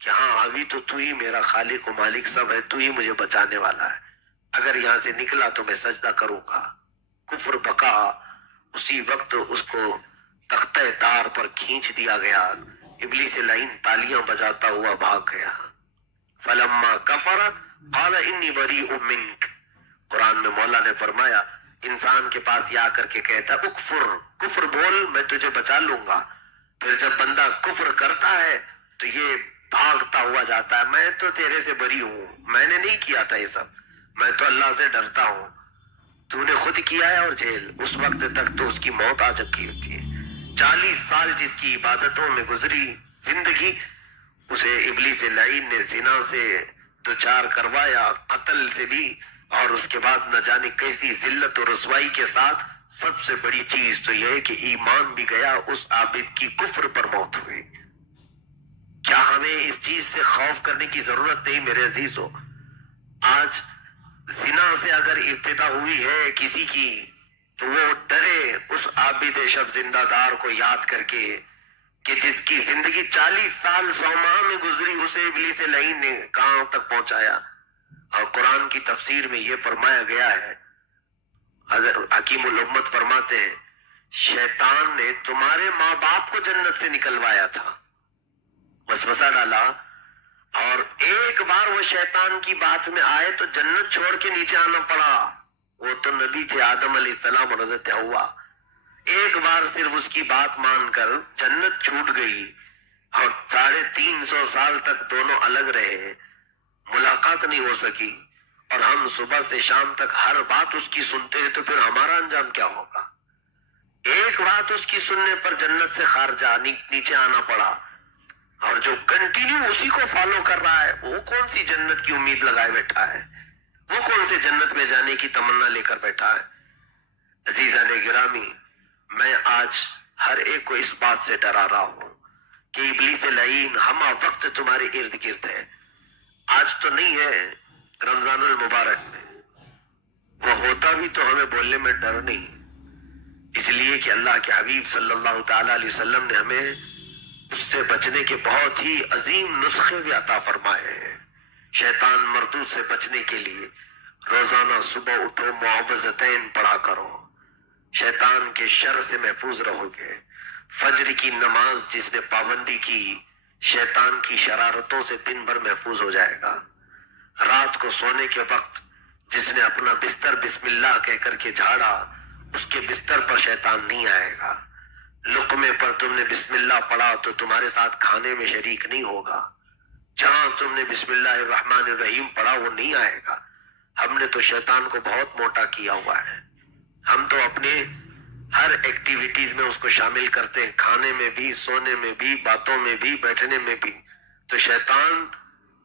کہ ہاں ابھی تو ہی میرا خالق و مالک سب ہے، تو ہی مجھے بچانے والا ہے، اگر یہاں سے نکلا تو میں سجدہ کروں گا۔ کفر بکا، اسی وقت اس کو تختہ تار پر کھینچ دیا گیا، ابلیس لعین تالیاں بجاتا ہوا بھاگ گیا۔ فلما کفر قال انی بریء منک، قرآن میں مولا نے فرمایا انسان کے پاس یہ آ کر کے کہتا اکفر، کفر بول میں تجھے بچا لوں گا، پھر جب بندہ کفر کرتا ہے تو یہ بھاگتا ہوا جاتا ہے میں تو تیرے سے بری ہوں، میں نے نہیں کیا تھا یہ سب، میں تو اللہ سے ڈرتا ہوں، تو نے خود کیا ہے اور جیل۔ اس وقت تک تو اس کی موت آ چکی ہوتی ہے۔ 40 سال جس کی عبادتوں میں گزری زندگی، اسے ابلیس لعین نے زنا سے دوچار کروایا، قتل سے بھی، اور اس کے بعد نہ جانے کیسی ذلت و رسوائی کے ساتھ۔ سب سے بڑی چیز تو یہ ہے کہ ایمان بھی گیا، اس عابد کی کفر پر موت ہوئی۔ کیا ہمیں اس چیز سے خوف کرنے کی ضرورت نہیں میرے عزیزو؟ آج زنا سے اگر ابتدا ہوئی ہے کسی کی تو وہ ڈرے اس عابد شب زندہ دار کو یاد کر کے کہ جس کی زندگی 40 سال سوما میں گزری، اسے ابلیس لعین نے کہاں تک پہنچایا۔ اور قرآن کی تفسیر میں یہ فرمایا گیا ہے، حضرت حکیم الامت فرماتے ہیں شیطان نے تمہارے ماں باپ کو جنت سے نکلوایا تھا، وسوسہ ڈالا، اور ایک بار وہ شیطان کی بات میں آئے تو جنت چھوڑ کے نیچے آنا پڑا۔ وہ تو نبی تھے آدم علیہ السلام اور حضرت حوا، ایک بار صرف اس کی بات مان کر جنت چھوٹ گئی، اور 350 سال تک دونوں الگ رہے، ملاقات نہیں ہو سکی، اور ہم صبح سے شام تک ہر بات اس کی سنتے ہیں، تو پھر ہمارا انجام کیا ہوگا؟ ایک بات اس کی سننے پر جنت سے خارجہ نیچے آنا پڑا، اور جو کنٹینیو اسی کو فالو کر رہا ہے وہ کون سی جنت کی امید لگائے بیٹھا ہے، وہ کون سے جنت میں جانے کی تمنا لے کر بیٹھا ہے؟ عزیزان گرامی، میں آج ہر ایک کو اس بات سے ڈرا رہا ہوں کہ ابلیس لعین ہمہ وقت تمہارے ارد گرد ہے۔ آج تو نہیں ہے، رمضان المبارک میں وہ ہوتا بھی تو ہمیں بولنے میں ڈر نہیں، اس لیے کہ اللہ کے حبیب صلی اللہ تعالی علیہ وسلم نے ہمیں اس سے بچنے کے بہت ہی عظیم نسخے بھی عطا فرمائے ہیں۔ شیطان مردود سے بچنے کے لیے روزانہ صبح اٹھو معوذتین پڑھا کرو، شیطان کے شر سے محفوظ رہو گے۔ فجر کی نماز جس نے پابندی کی، شیطان کی شرارتوں سے دن بھر محفوظ ہو جائے گا۔ رات کو سونے کے وقت جس نے اپنا بستر بسم اللہ کہہ کر کے جھاڑا، اس کے بستر پر شیطان نہیں آئے گا۔ لقمے پر تم نے بسم اللہ پڑھا تو تمہارے ساتھ کھانے میں شریک نہیں ہوگا۔ جہاں تم نے بسم اللہ الرحمن الرحیم پڑھا وہ نہیں آئے گا۔ ہم نے تو شیطان کو بہت موٹا کیا ہوا ہے، ہم تو اپنے ہر ایکٹیویٹیز میں اس کو شامل کرتے ہیں، کھانے میں بھی، سونے میں بھی، باتوں میں بھی، بیٹھنے میں بھی۔ تو شیطان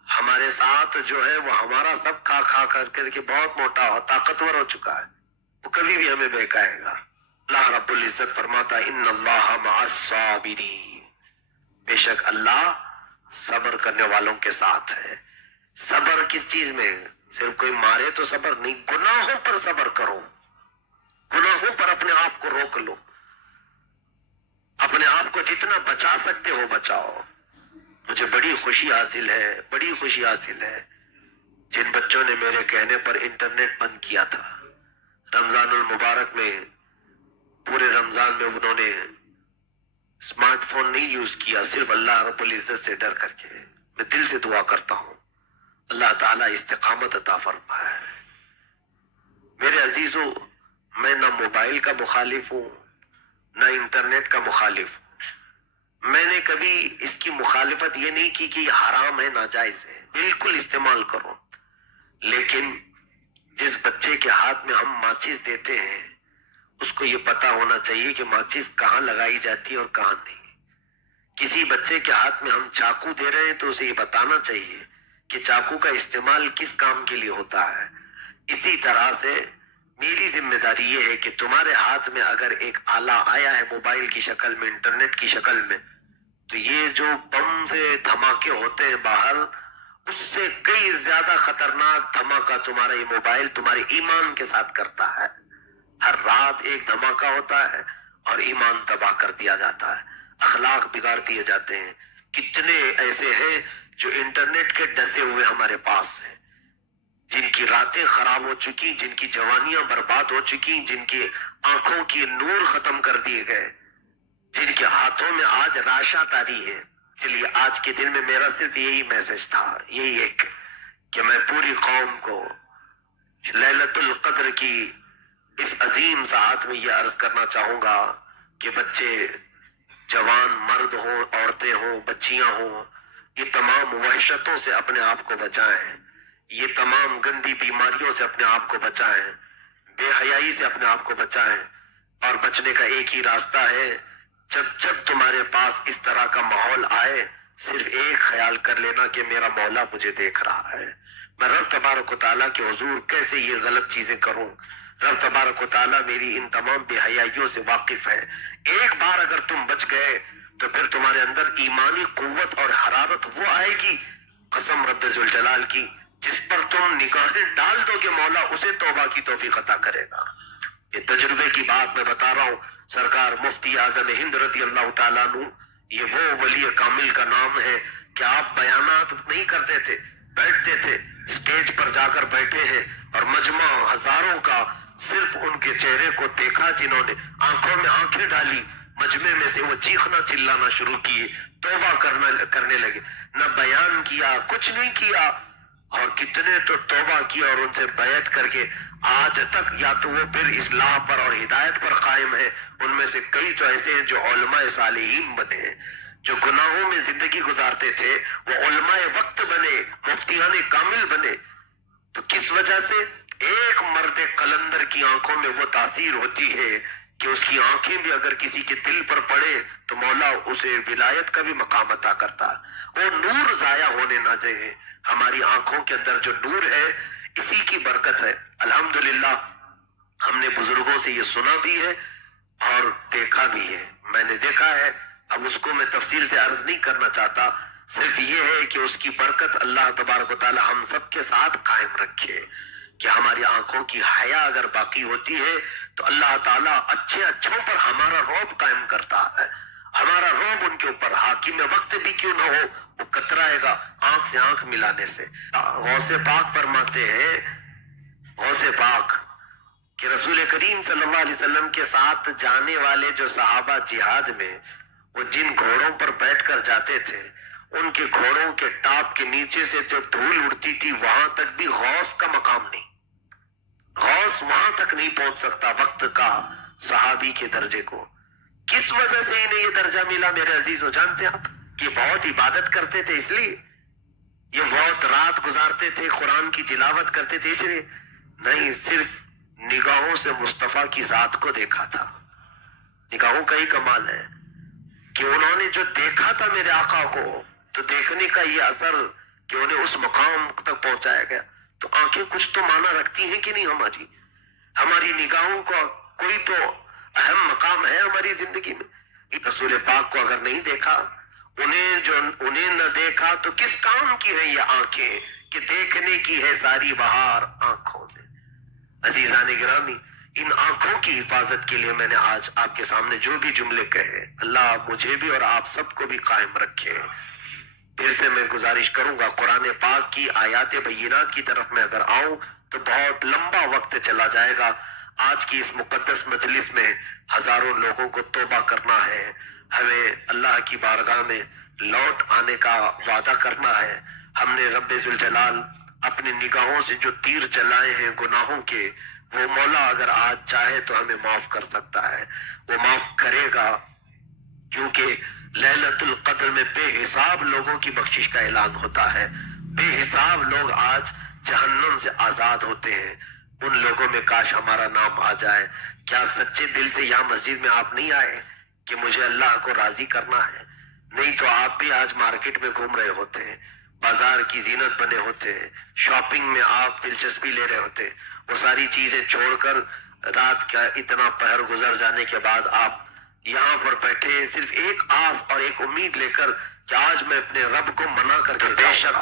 ہمارے ساتھ جو ہے وہ ہمارا سب کھا کھا کر کے بہت موٹا اور طاقتور ہو چکا ہے، وہ کبھی بھی ہمیں بہکائے گا۔ اللہ رب العزت فرماتا ہے ان اللہ مع الصابرین، بے شک اللہ صبر کرنے والوں کے ساتھ ہے۔ صبر کس چیز میں؟ صرف کوئی مارے تو صبر نہیں، گناہوں پر صبر کرو، گناہوں پر اپنے آپ کو روک لو، اپنے آپ کو جتنا بچا سکتے ہو بچاؤ۔ مجھے بڑی خوشی حاصل ہے، بڑی خوشی حاصل ہے جن بچوں نے میرے کہنے پر انٹرنیٹ بند کیا تھا، رمضان المبارک میں پورے رمضان میں انہوں نے اسمارٹ فون نہیں یوز کیا، صرف اللہ رب العزت سے ڈر کر کے۔ میں دل سے دعا کرتا ہوں اللہ تعالیٰ استقامت عطا فرمائے۔ میرے عزیزو، میں نہ موبائل کا مخالف ہوں نہ انٹرنیٹ کا مخالف ہوں۔ میں نے کبھی اس کی مخالفت یہ نہیں کی کہ یہ حرام ہے، ناجائز ہے، بالکل استعمال کرو، لیکن جس بچے کے ہاتھ میں ہم ماچس دیتے ہیں اس کو یہ پتا ہونا چاہیے کہ ماچس کہاں لگائی جاتی ہے اور کہاں نہیں۔ کسی بچے کے ہاتھ میں ہم چاقو دے رہے ہیں تو اسے یہ بتانا چاہیے کہ چاقو کا استعمال کس کام کے لیے ہوتا ہے۔ اسی طرح سے میری ذمہ داری یہ ہے کہ تمہارے ہاتھ میں اگر ایک آلہ آیا ہے موبائل کی شکل میں، انٹرنیٹ کی شکل میں، تو یہ جو بم سے دھماکے ہوتے ہیں باہر، اس سے کئی زیادہ خطرناک دھماکہ تمہارا یہ موبائل تمہارے ایمان کے ساتھ کرتا ہے۔ ہر رات ایک دھماکہ ہوتا ہے اور ایمان تباہ کر دیا جاتا ہے، اخلاق بگاڑ دیے جاتے ہیں۔ کتنے ایسے ہیں جو انٹرنیٹ کے ڈسے ہوئے ہمارے پاس ہیں، جن کی راتیں خراب ہو چکی، جن کی جوانیاں برباد ہو چکی، جن کی آنکھوں کی نور ختم کر دیے گئے، جن کے ہاتھوں میں آج راشا تاری ہے۔ اس لیے آج کے دن میں میرا صرف یہی میسج تھا، یہی ایک، کہ میں پوری قوم کو لیلۃ القدر کی اس عظیم ساعت میں یہ عرض کرنا چاہوں گا کہ بچے، جوان، مرد ہوں، عورتیں ہوں، بچیاں ہوں، یہ تمام وحشتوں سے اپنے آپ کو بچائیں، یہ تمام گندی بیماریوں سے اپنے آپ کو بچائیں، بے حیائی سے اپنے آپ کو بچائیں۔ اور بچنے کا ایک ہی راستہ ہے، جب تمہارے پاس اس طرح کا ماحول آئے، صرف ایک خیال کر لینا کہ میرا مولا مجھے دیکھ رہا ہے، میں رب تبارک و تعالیٰ کے حضور کیسے یہ غلط چیزیں کروں۔ رب تبارک و تعالیٰ میری ان تمام بے حیائیوں سے واقف ہے۔ ایک بار اگر تم بچ گئے تو پھر تمہارے اندر ایمانی قوت اور حرارت وہ آئے گی، قسم رب ذوالجلال کی، جس پر تم نگاہیں ڈال دو کہ مولا اسے توبہ کی توفیق عطا کرے گا۔ یہ تجربے کی بات میں بتا رہا ہوں۔ سرکار مفتی اعظم ہند رضی اللہ تعالیٰ عنہ، یہ وہ ولی کامل کا نام ہے کہ آپ بیانات نہیں کرتے تھے، بیٹھتے تھے، اسٹیج پر جا کر بیٹھے ہیں اور مجمع ہزاروں کا صرف ان کے چہرے کو دیکھا، جنہوں نے آنکھوں میں آنکھیں ڈالی، مجمع میں سے وہ چیخنا چلانا شروع کیے، توبہ کرنے لگے، نہ بیان کیا، کچھ نہیں کیا، اور کتنے تو توبہ کیا اور ان سے بیعت کر کے آج تک یا تو وہ پھر اصلاح پر اور ہدایت پر قائم ہے۔ ان میں سے کئی تو ایسے ہیں جو علماء صالحین بنے ہیں، جو گناہوں میں زندگی گزارتے تھے وہ علماء وقت بنے، مفتیان کامل بنے۔ تو کس وجہ سے؟ ایک مرد قلندر کی آنکھوں میں وہ تاثیر ہوتی ہے کہ اس کی آنکھیں بھی اگر کسی کے دل پر پڑے تو مولا اسے ولایت کا بھی مقام عطا کرتا ہے۔ وہ نور ضائع ہونے نہ دے۔ ہماری آنکھوں کے اندر جو نور ہے اسی کی برکت ہے۔ الحمدللہ ہم نے بزرگوں سے یہ سنا بھی ہے اور دیکھا بھی ہے، میں نے دیکھا ہے، اب اس کو میں تفصیل سے عرض نہیں کرنا چاہتا، صرف یہ ہے کہ اس کی برکت اللہ تبارک و تعالی ہم سب کے ساتھ قائم رکھے کہ ہماری آنکھوں کی حیا اگر باقی ہوتی ہے تو اللہ تعالیٰ اچھوں پر ہمارا رعب قائم کرتا ہے۔ ہمارا رعب ان کے اوپر حاکم وقت بھی کیوں نہ ہو، وہ کترائے گا آنکھ سے آنکھ ملانے سے۔ غوث پاک فرماتے ہیں، غوث پاک کہ رسول کریم صلی اللہ علیہ وسلم کے ساتھ جانے والے جو صحابہ جہاد میں وہ جن گھوڑوں پر بیٹھ کر جاتے تھے، ان کے گھوڑوں کے ٹاپ کے نیچے سے جو دھول اڑتی تھی وہاں تک بھی غوث کا مقام نہیں، غوث وہاں تک نہیں پہنچ سکتا وقت کا صحابی کے درجے کو۔ کس وجہ سے انہیں یہ درجہ ملا میرے عزیز؟ جانتے ہیں آپ کہ بہت عبادت کرتے تھے، اس لیے یہ بہت رات گزارتے تھے، قرآن کی تلاوت کرتے تھے، اس لیے نہیں، صرف نگاہوں سے مصطفیٰ کی ذات کو دیکھا تھا۔ نگاہوں کا ہی کمال ہے کہ انہوں نے جو دیکھا تھا میرے آقا کو، تو دیکھنے کا یہ اثر کہ انہیں اس مقام تک پہنچایا گیا۔ تو آنکھیں کچھ تو معنی رکھتی ہیں کہ نہیں؟ ہماری نگاہوں کا کوئی تو اہم مقام ہے ہماری زندگی میں۔ رسول پاک کو اگر نہیں دیکھا، انہیں نہ دیکھا تو کس کام کی ہے یہ آنکھیں کہ دیکھنے کی ہے ساری بہار آنکھوں میں۔ عزیزان گرامی، ان آنکھوں کی حفاظت کے لیے میں نے آج آپ کے سامنے جو بھی جملے کہے، اللہ مجھے بھی اور آپ سب کو بھی قائم رکھے۔ پھر سے میں گزارش کروں گا، قرآن پاک کی آیات بینات کی طرف میں اگر آؤں تو بہت لمبا وقت چلا جائے گا۔ آج کی اس مقدس مجلس میں ہزاروں لوگوں کو توبہ کرنا ہے، ہمیں اللہ کی بارگاہ میں لوٹ آنے کا وعدہ کرنا ہے۔ ہم نے رب ذوالجلال اپنی نگاہوں سے جو تیر چلائے ہیں گناہوں کے، وہ مولا اگر آج چاہے تو ہمیں معاف کر سکتا ہے، وہ معاف کرے گا، کیونکہ لیلۃ القدر میں بے حساب لوگوں کی بخشش کا اعلان ہوتا ہے۔ بے حساب لوگ آج جہنم سے آزاد ہوتے ہیں، ان لوگوں میں کاش ہمارا نام آ جائے۔ کیا سچے دل سے یہاں مسجد میں آپ نہیں آئے کہ مجھے اللہ کو راضی کرنا ہے؟ نہیں تو آپ بھی آج مارکیٹ میں گھوم رہے ہوتے ہیں، بازار کی زینت بنے ہوتے ہیں، شاپنگ میں آپ دلچسپی لے رہے ہوتے ہیں، وہ ساری چیزیں چھوڑ کر رات کا اتنا پہر گزر جانے کے بعد آپ یہاں پر بیٹھے صرف ایک آس اور ایک امید لے کر کہ آج میں اپنے رب کو منا کر کے بے شک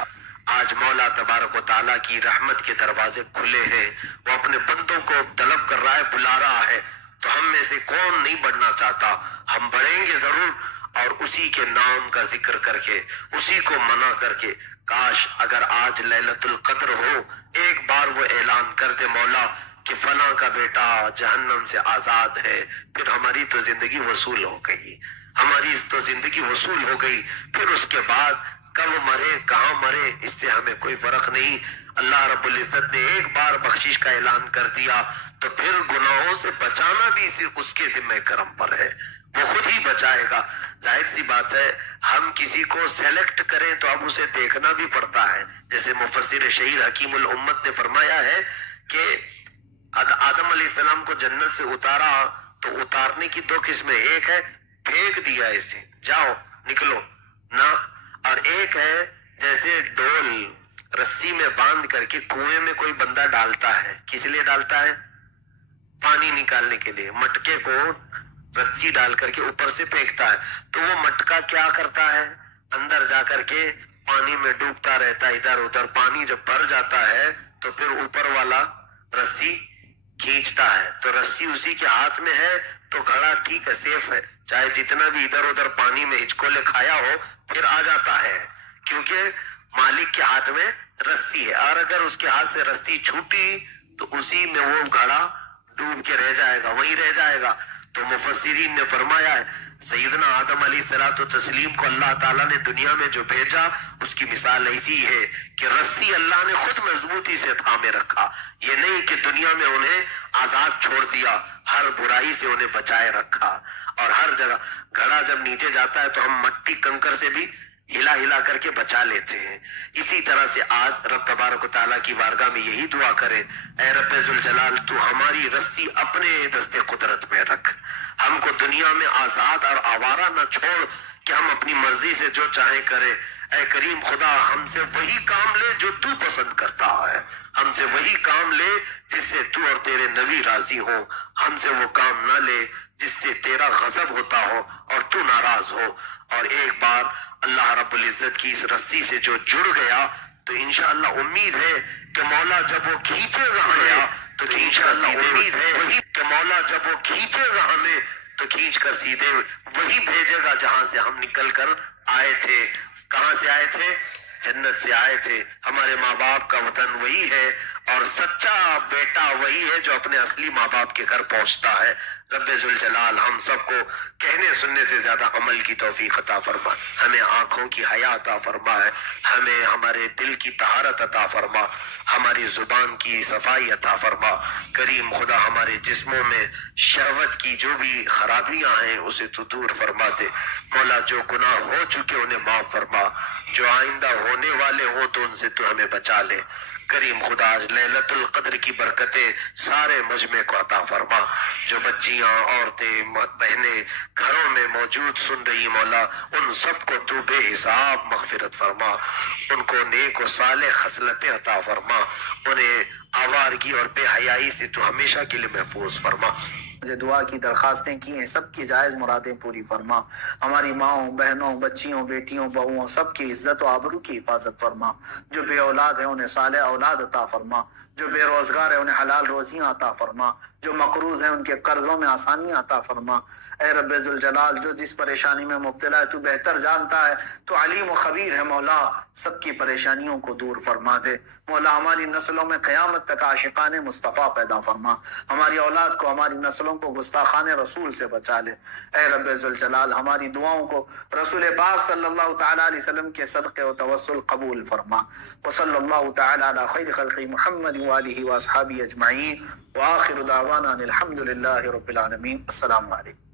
آج مولا تبارک و تعالیٰ کی رحمت کے دروازے کھلے ہیں، وہ اپنے بندوں کو طلب کر رہا ہے، بلا رہا ہے۔ تو ہم میں سے کون نہیں بڑھنا چاہتا؟ ہم بڑھیں گے ضرور، اور اسی کے نام کا ذکر کر کے، اسی کو منا کر کے، کاش اگر آج لیلۃ القدر ہو، ایک بار وہ اعلان کر دے مولا کہ فلاں کا بیٹا جہنم سے آزاد ہے، پھر ہماری تو زندگی وصول ہو گئی، ہماری تو زندگی وصول ہو گئی۔ پھر اس کے بعد کب مرے کہاں مرے اس سے ہمیں کوئی فرق نہیں۔ اللہ رب العزت نے ایک بار بخشش کا اعلان کر دیا تو پھر گناہوں سے بچانا بھی صرف اس کے ذمہ کرم پر ہے، وہ خود ہی بچائے گا۔ ظاہر سی بات ہے ہم کسی کو سیلیکٹ کریں تو اب اسے دیکھنا بھی پڑتا ہے، جیسے مفسر شہیر حکیم الامت نے فرمایا ہے کہ آدم علیہ السلام کو جنت سے اتارا تو اتارنے کی دو قسمیں، ایک ہے پھینک دیا اسے جاؤ نکلو نہ، اور ایک ہے جیسے ڈول رسی میں باندھ کر کے کنویں میں کوئی بندہ ڈالتا ہے، کس لیے ڈالتا ہے؟ پانی نکالنے کے لیے، مٹکے کو رسی ڈال کر کے اوپر سے پھینکتا ہے، تو وہ مٹکا کیا کرتا ہے؟ اندر جا کر کے پانی میں ڈوبتا رہتا ہے ادھر ادھر، پانی جب بھر جاتا ہے تو پھر اوپر والا رسی کھینچتا ہے، تو رسی اسی کے ہاتھ میں ہے تو گھڑا ٹھیک ہے، سیف ہے، چاہے جتنا بھی ادھر ادھر پانی میں ہچکولے کھایا ہو پھر آ جاتا ہے، کیونکہ مالک کے ہاتھ میں رسی ہے۔ اور اگر اس کے ہاتھ سے رسی چھوٹی تو اسی میں وہ گھڑا ڈوب کے رہ جائے گا، وہیں رہ جائے گا۔ تو مفسرین نے فرمایا ہے سیدنا آدم علیہ الصلوۃ والتسلیم کو اللہ تعالیٰ نے دنیا میں جو بھیجا اس کی مثال ایسی ہے کہ رسی اللہ نے خود مضبوطی سے تھامے رکھا، یہ نہیں کہ دنیا میں انہیں آزاد چھوڑ دیا، ہر برائی سے انہیں بچائے رکھا۔ اور ہر جگہ گھڑا جب نیچے جاتا ہے تو ہم مٹی کنکر سے بھی ہلا ہلا کر کے بچا لیتے ہیں۔ اسی طرح سے آج رب تبارک و تعالیٰ کی بارگاہ میں یہی دعا کریں، اے رب ذوالجلال تو ہماری رسی اپنے دست قدرت میں رکھ، ہم کو دنیا میں آزاد اور آوارہ نہ چھوڑ کہ ہم اپنی مرضی سے جو چاہیں کریں۔ اے کریم خدا ہم سے وہی کام لے جو تو پسند کرتا ہے، ہم سے وہی کام لے جس سے تو اور تیرے نبی راضی ہوں، ہم سے وہ کام نہ لے جس سے تیرا غضب ہوتا ہو اور تو ناراض ہو۔ اور ایک بار اللہ رب العزت کی اس رسی سے جو جڑ گیا تو انشاءاللہ امید ہے کہ مولا جب وہ کھینچے گا ہمیں تو انشاءاللہ امید ہے وہی کہ مولا جب وہ کھینچے گا ہمیں تو کھینچ کر سیدھے وہی بھیجے گا جہاں سے ہم نکل کر آئے تھے۔ کہاں سے آئے تھے؟ جنت سے آئے تھے۔ ہمارے ماں باپ کا وطن وہی ہے اور سچا بیٹا وہی ہے جو اپنے اصلی ماں باپ کے گھر پہنچتا ہے۔ رب ذوالجلال ہم سب کو کہنے سننے سے زیادہ عمل کی توفیق عطا فرما، ہمیں آنکھوں کی حیا عطا فرما ہے، ہمیں ہمارے دل کی طہارت عطا فرما، ہماری زبان کی صفائی عطا فرما۔ کریم خدا ہمارے جسموں میں شہوت کی جو بھی خرابیاں ہیں اسے تو دور فرما دے۔ مولا جو گناہ ہو چکے انہیں معاف فرما، جو آئندہ ہونے والے ہوں تو ان سے تو ہمیں بچا لے۔ کریم خدا آج لیلۃ القدر کی برکتیں سارے مجمع کو عطا فرما، جو بچیاں عورتیں بہنیں گھروں میں موجود سن رہی مولا ان سب کو تو بے حساب مغفرت فرما، ان کو نیک و صالح خصلتیں عطا فرما، انہیں آوارگی اور بے حیائی سے تو ہمیشہ کے لیے محفوظ فرما۔ مجھے دعا کی درخواستیں کی ہیں، سب کی جائز مرادیں پوری فرما۔ ہماری ماؤں، بہنوں، بچیوں، بیٹیوں، بہوؤں سب کی عزت و آبرو کی حفاظت فرما۔ جو بے اولاد ہیں انہیں صالح اولاد عطا فرما، جو بے روزگار ہیں انہیں حلال روزیاں عطا فرما، جو مقروض ہیں ان کے قرضوں میں آسانیاں عطا فرما۔ اے رب ذوالجلال، جو جس پریشانی میں مبتلا ہے تو بہتر جانتا ہے، تو علیم و خبیر ہے مولا، سب کی پریشانیوں کو دور فرما دے۔ مولا ہماری نسلوں میں قیامت تک عاشقان مصطفیٰ پیدا فرما، ہماری اولاد کو، ہماری نسلوں کو گستاخان رسول سے بچا لے۔ اے رب ذوالجلال، ہماری دعاؤں کو رسول پاک صلی اللہ تعالی علیہ وسلم کے صدقے و توسل قبول فرما۔ وصلی اللہ تعالی علی خیر خلق محمد وآلہ واصحابہ اجمعین، وآخر دعوانا الحمد للہ رب العالمین۔ السلام علیکم۔